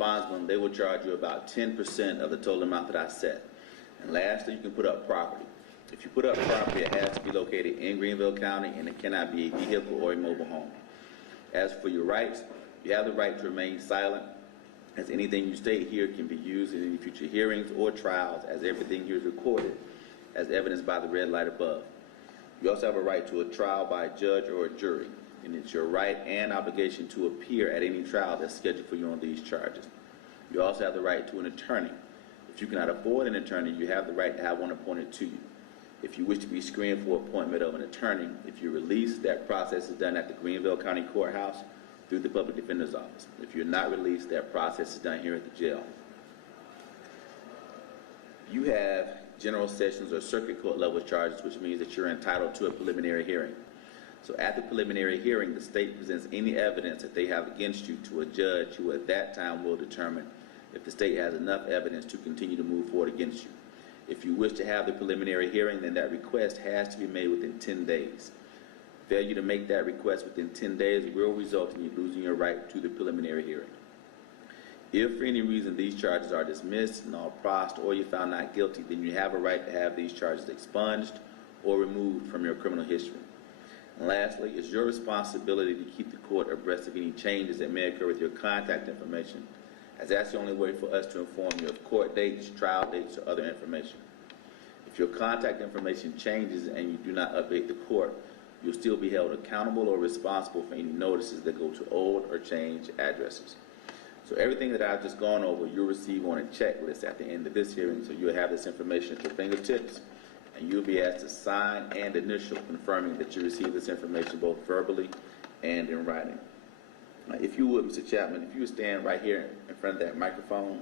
bondsman, they will charge you about 10% of the total amount that I set. And lastly, you can put up property. If you put up property, it has to be located in Greenville County, and it cannot be a vehicle or a mobile home. As for your rights, you have the right to remain silent, as anything you state here can be used in any future hearings or trials, as everything here is recorded, as evidenced by the red light above. You also have a right to a trial by a judge or a jury, and it's your right and obligation to appear at any trial that's scheduled for you on these charges. You also have the right to an attorney. If you cannot afford an attorney, you have the right to have one appointed to you. If you wish to be screened for appointment of an attorney, if you're released, that process is done at the Greenville County Courthouse through the Public Defender's Office. If you're not released, that process is done here at the jail. You have general sessions or circuit court level charges, which means that you're entitled to a preliminary hearing. So at the preliminary hearing, the state presents any evidence that they have against you to a judge who at that time will determine if the state has enough evidence to continue to move forward against you. If you wish to have the preliminary hearing, then that request has to be made within 10 days. Failure to make that request within 10 days will result in you losing your right to the preliminary hearing. If for any reason these charges are dismissed, null-prossed, or you're found not guilty, then you have a right to have these charges expunged or removed from your criminal history. And lastly, it's your responsibility to keep the court abreast of any changes that may occur with your contact information, as that's the only way for us to inform you of court dates, trial dates, or other information. If your contact information changes and you do not update the court, you'll still be held accountable or responsible for any notices that go to old or changed addresses. So everything that I've just gone over, you'll receive on a checklist at the end of this hearing, so you'll have this information at your fingertips, and you'll be asked to sign and initial confirming that you received this information both verbally and in writing. If you would, Mr. Chapman, if you would stand right here in front of that microphone.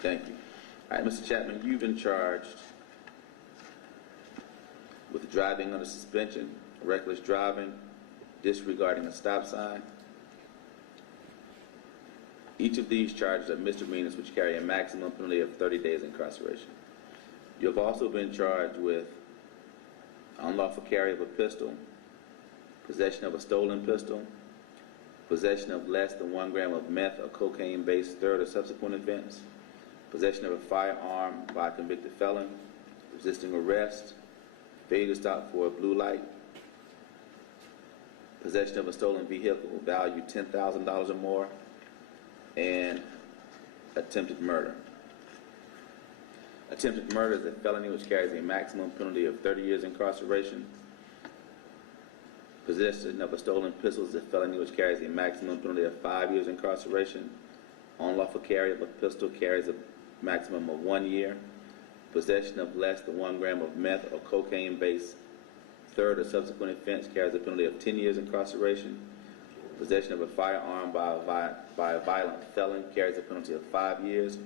Thank you. All right, Mr. Chapman, you've been charged with driving under suspension, reckless driving, disregarding a stop sign. Each of these charges are misdemeanors which carry a maximum penalty of 30 days incarceration. You have also been charged with unlawful carry of a pistol, possession of a stolen pistol, possession of less than 1 gram of meth or cocaine-based third or subsequent offense, possession of a firearm by a convicted felon, resisting arrest, failure to stop for a blue light, possession of a stolen vehicle valued $10,000 or more, and attempted murder. Attempted murder is a felony which carries a maximum penalty of 30 years incarceration. Possession of a stolen pistol is a felony which carries a maximum penalty of 5 years incarceration. Unlawful carry of a pistol carries a maximum of 1 year. Possession of less than 1 gram of meth or cocaine-based third or subsequent offense carries a penalty of 10 years incarceration. Possession of a firearm by a violent felon carries a penalty of 5 years.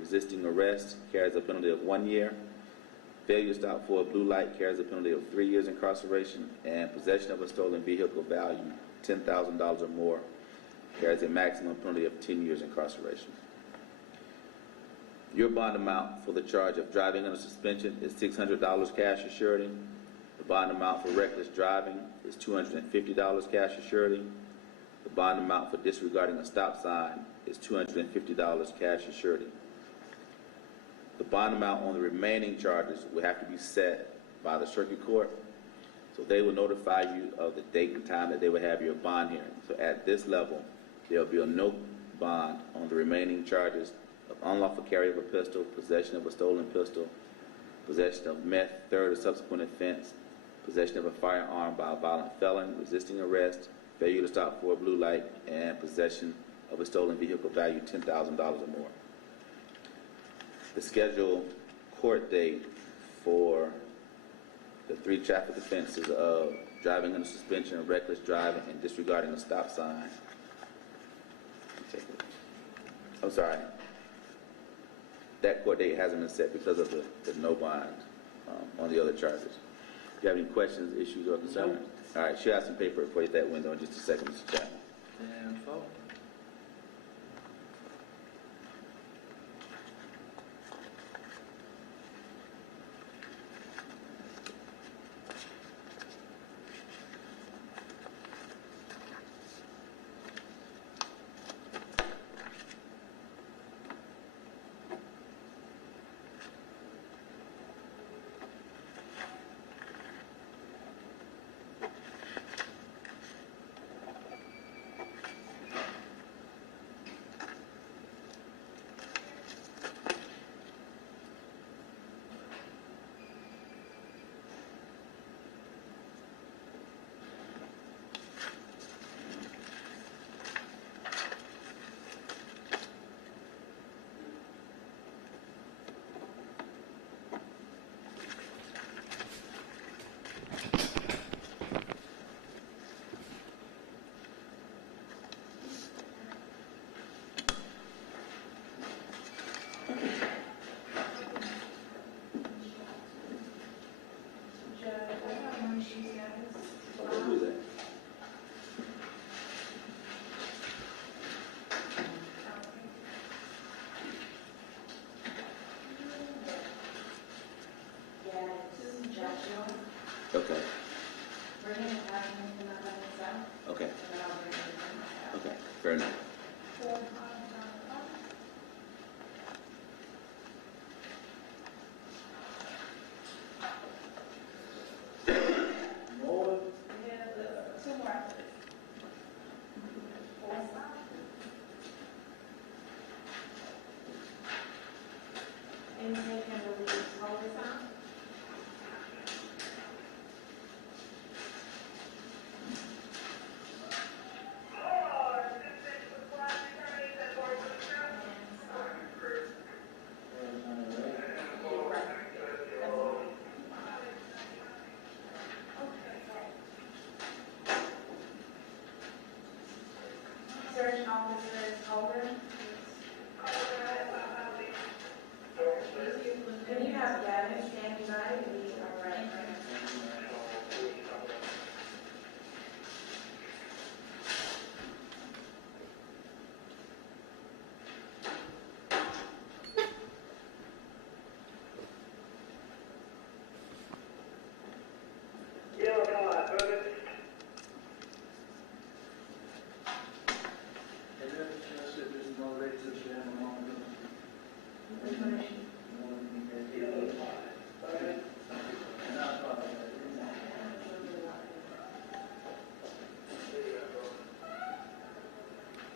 Resisting arrest carries a penalty of 1 year. Failure to stop for a blue light carries a penalty of 3 years incarceration. And possession of a stolen vehicle valued $10,000 or more carries a maximum penalty of 10 years incarceration. Your bond amount for the charge of driving under suspension is $600 cash or surety. The bond amount for reckless driving is $250 cash or surety. The bond amount for disregarding a stop sign is $250 cash or surety. The bond amount on the remaining charges will have to be set by the circuit court. So they will notify you of the date and time that they will have your bond hearing. So at this level, there will be no bond on the remaining charges of unlawful carry of a pistol, possession of a stolen pistol, possession of meth, third or subsequent offense, possession of a firearm by a violent felon, resisting arrest, failure to stop for a blue light, and possession of a stolen vehicle valued $10,000 or more. The scheduled court date for the 3 traffic offenses of driving under suspension, reckless driving, and disregarding a stop sign. I'm sorry. That court date hasn't been set because of the no bond on the other charges. Do you have any questions, issues, or concerns? No. All right, she'll have some paper for you at that window in just a second, Mr. Chapman. 10-4. Okay, Bring it back into my myself, okay, and then I'll bring it into myself. okay, fair enough. More, Two more. Four signs. Anything can release holy sign. Search officers Holden. Can you have Gavin standing by and be our right hand? and then, I said, this is my lady, so she had a long. Which one is she?